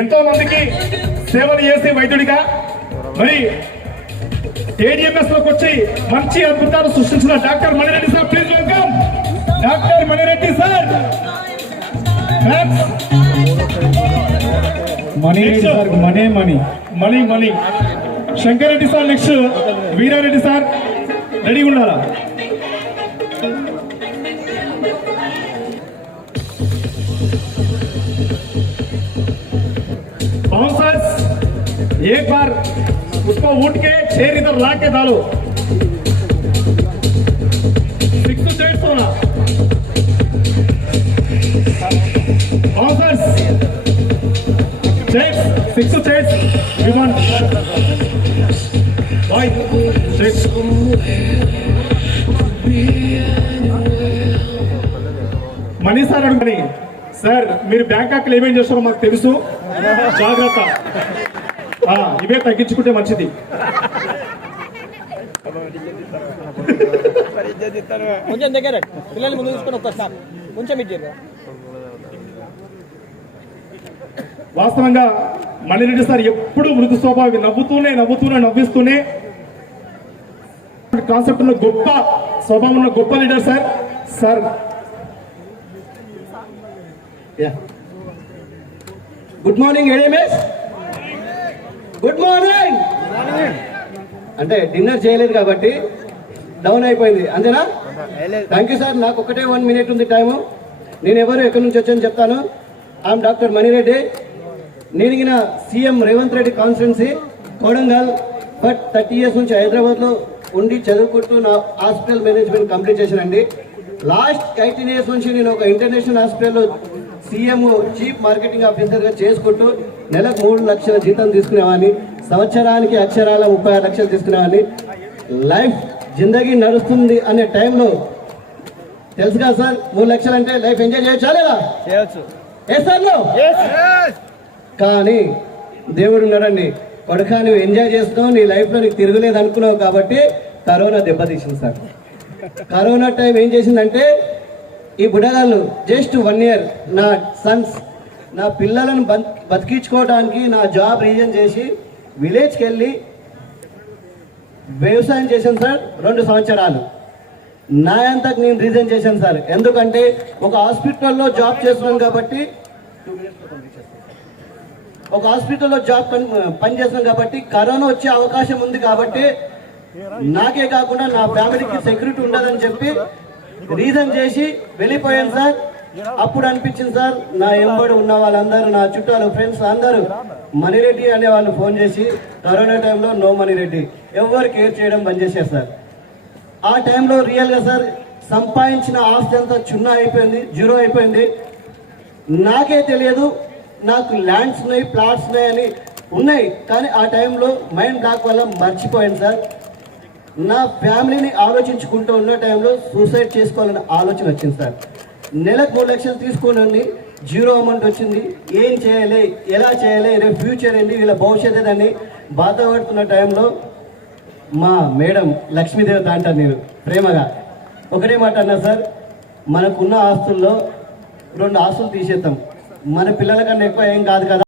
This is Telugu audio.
ఎంతో మందికి సేవలు చేసే వైద్యుడిగా మరి ఏడిఎంఎస్ లోకి వచ్చి మంచి అద్భుతాలు సృష్టించిన doctor మణిరెడ్డి sir, please welcome doctor మణిరెడ్డి sir. Mani Shankar Reddy sir, next Veerareddy sir, రెడీగా ఉన్నారా? बाउंसर्स एक बार उसको उठ के चेयर इधर ला के डालो, 6 to 8 होना। बाउंसर्स चेयर 6 to 8 विमान बाय 6 मनी సార్ అడుగుని సార్, మీరు బ్యాంకాక్ ఏమేం చేస్తారో మాకు తెలుసు, జాగ్రత్త, ఇవే తగ్గించుకుంటే మంచిది. కొంచెం దగ్గర పిల్లల్ని ముందు తీసుకొని ఒక్కసారి కొంచెం ఇచ్చారు. వాస్తవంగా మణిరెడ్డి సార్ ఎప్పుడు మృదు స్వభావి, నవ్విస్తూనే కాన్సెప్ట్ ఉన్న గొప్ప స్వభావం ఉన్న గొప్ప leader sir. Good morning ADMS, good morning. అంటే డిన్నర్ చేయలేదు కాబట్టి డౌన్ అయిపోయింది, అంతేనా? Thank you sir. నాకు ఒకటే 1 minute ఉంది టైము. నేను ఎవరు ఎక్కడి నుంచి వచ్చాను చెప్తాను. I'm doctor మణిరెడ్డి. నేను CM Revanth Reddy constituency Kodangal, but 30 years నుంచి హైదరాబాద్లో ఉండి చదువుకుంటూ నా హాస్పిటల్ మేనేజ్మెంట్ కంప్లీట్ చేశానండి. లాస్ట్ 18 years నుంచి నేను ఒక ఇంటర్నేషనల్ హాస్పిటల్లో సీఎం చీఫ్ మార్కెటింగ్ ఆఫీసర్గా చేసుకుంటూ నెలకు 3 లక్షల జీతం తీసుకునేవాడిని, సంవత్సరానికి అక్షరాల 36 లక్షలు తీసుకునేవాడిని. లైఫ్ జిందగీ నడుస్తుంది అనే టైంలో తెలుసు కదా సార్, 3 లక్షలు అంటే లైఫ్ ఎంజాయ్ చేయొచ్చా లేదా? కానీ దేవుడు ఉన్నాడండి, కొడుకా నువ్వు ఎంజాయ్ చేస్తున్నావు, నీ లైఫ్లో నీకు తిరగలేదు అనుకున్నావు కాబట్టి కరోనా దెబ్బతీసింది సార్. కరోనా టైం ఏం చేసిందంటే, ఈ బుడగాళ్ళు జస్ట్ 1 year నా సన్స్, నా పిల్లలను బతికించుకోవడానికి నా జాబ్ రీజన్ చేసి విలేజ్కి వెళ్ళి వ్యవసాయం చేశాను సార్ 2 సంవత్సరాలు. నా అంతకు నేను రీజన్ చేశాను సార్. ఎందుకంటే ఒక హాస్పిటల్లో జాబ్ చేస్తున్నాను కాబట్టి, పనిచేస్తున్నాను కాబట్టి కరోనా వచ్చే అవకాశం ఉంది కాబట్టి నాకే కాకుండా నా ఫ్యామిలీకి సెక్యూరిటీ ఉండదని చెప్పి రీజన్ చేసి వెళ్ళిపోయాను సార్. అప్పుడు అనిపించింది సార్, నా ఎంబడి ఉన్న వాళ్ళందరూ, నా చుట్టాలు, ఫ్రెండ్స్ అందరూ మణిరెడ్డి అనే వాళ్ళు ఫోన్ చేసి కరోనా టైంలో నో మణిరెడ్డి, ఎవరు కేర్ చేయడం బంద్ చేశారు సార్. ఆ టైంలో రియల్గా సార్ సంపాదించిన ఆస్తి అంతా చున్నా అయిపోయింది, జీరో అయిపోయింది. నాకే తెలియదు నాకు ల్యాండ్స్ ఉన్నాయి, ప్లాట్స్ ఉన్నాయి కానీ ఆ టైంలో మైండ్ బ్లాక్ వల్ల మర్చిపోయాను సార్. నా ఫ్యామిలీని ఆలోచించుకుంటూ ఉన్న టైంలో సూసైడ్ చేసుకోవాలనే ఆలోచన వచ్చింది సార్. నెలకు 3 లక్షలు తీసుకుని జీరో అమౌంట్ వచ్చింది. ఏం చేయాలి, ఎలా చేయాలి, రేపు ఫ్యూచర్ ఏంటి, వీళ్ళ భవిష్యత్ ఏదని బాధపడుతున్న టైంలో మా మేడం లక్ష్మీదేవత అంటారు, నేను ప్రేమగా ఒకటే మాట అన్నా సార్, మనకున్న ఆస్తుల్లో 2 ఆస్తులు తీసేద్దాం, మన పిల్లల కన్నా ఎక్కువ ఏం కాదు కదా.